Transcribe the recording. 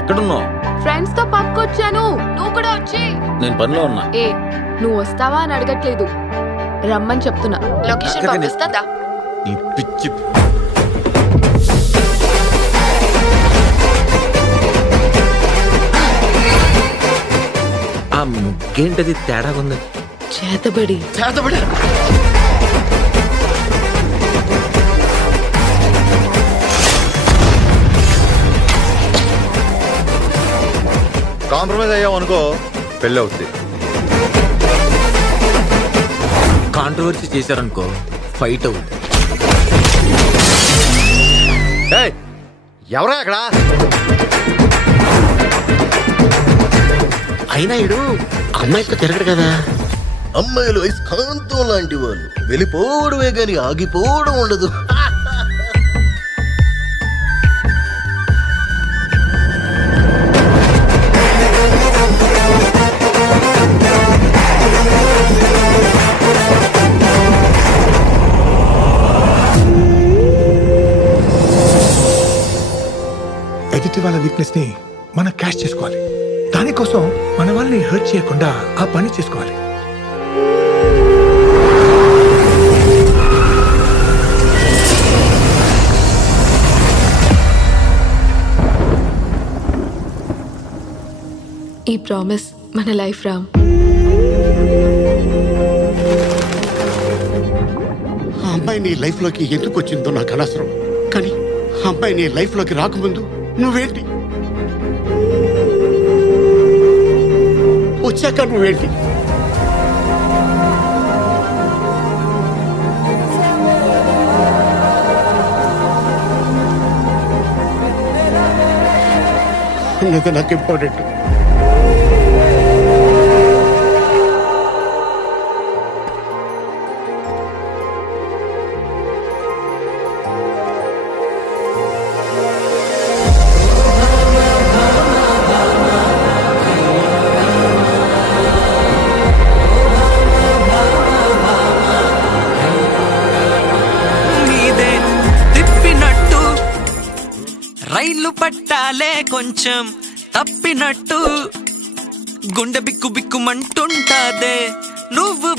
ఎక్కడున్నావు? ఫ్రెండ్స్ తో పక్కొచ్చాను. నువ్వు కూడా వచ్చి. నేను పనిలో ఉన్నా. నువ్వు వస్తావా అని అడగట్లేదు, రమ్మని చెప్తున్నా. లొకేషన్ పంపిస్తా. నీ పిచ్చి ఆ ముగ్గేంటది తేడాగా ఉంది. చేతబడి కాంప్రమైజ్ అయ్యావు అనుకో, పెళ్ళి అవుతుంది. కాంట్రవర్సీ చేశారనుకో, ఫైట్ అవుతుంది. ఎవరా అక్కడ? అయినా ఇడు అమ్మాయితో తిరగడు కదా. అమ్మాయిలు అయస్కాంతం లాంటి వాళ్ళు, వెళ్ళిపోవడమే గాని ఆగిపోవడం ఉండదు. ఎదుటి వాళ్ళ వీక్నెస్ ని మనం క్యాష్ చేసుకోవాలి. దానికోసం మన వాళ్ళని హర్ట్ చేయకుండా ఆ పని చేసుకోవాలి. ఈ ప్రామిస్ మన లైఫ్ రామ్. ఆ అమ్మాయి నీ లైఫ్ లోకి ఎందుకు వచ్చిందో నాకు అనవసరం, కానీ ఆ అమ్మాయి నీ లైఫ్ లోకి రాకముందు నువ్వేంటి, వచ్చాక నువ్వేంటి? అన్నది నాకు ఇంపార్టెంట్. రైలు పట్టాలే కొంచెం తప్పినట్టు, గుండె బిక్కు బిక్కుమంటుంటాదే నువ్వు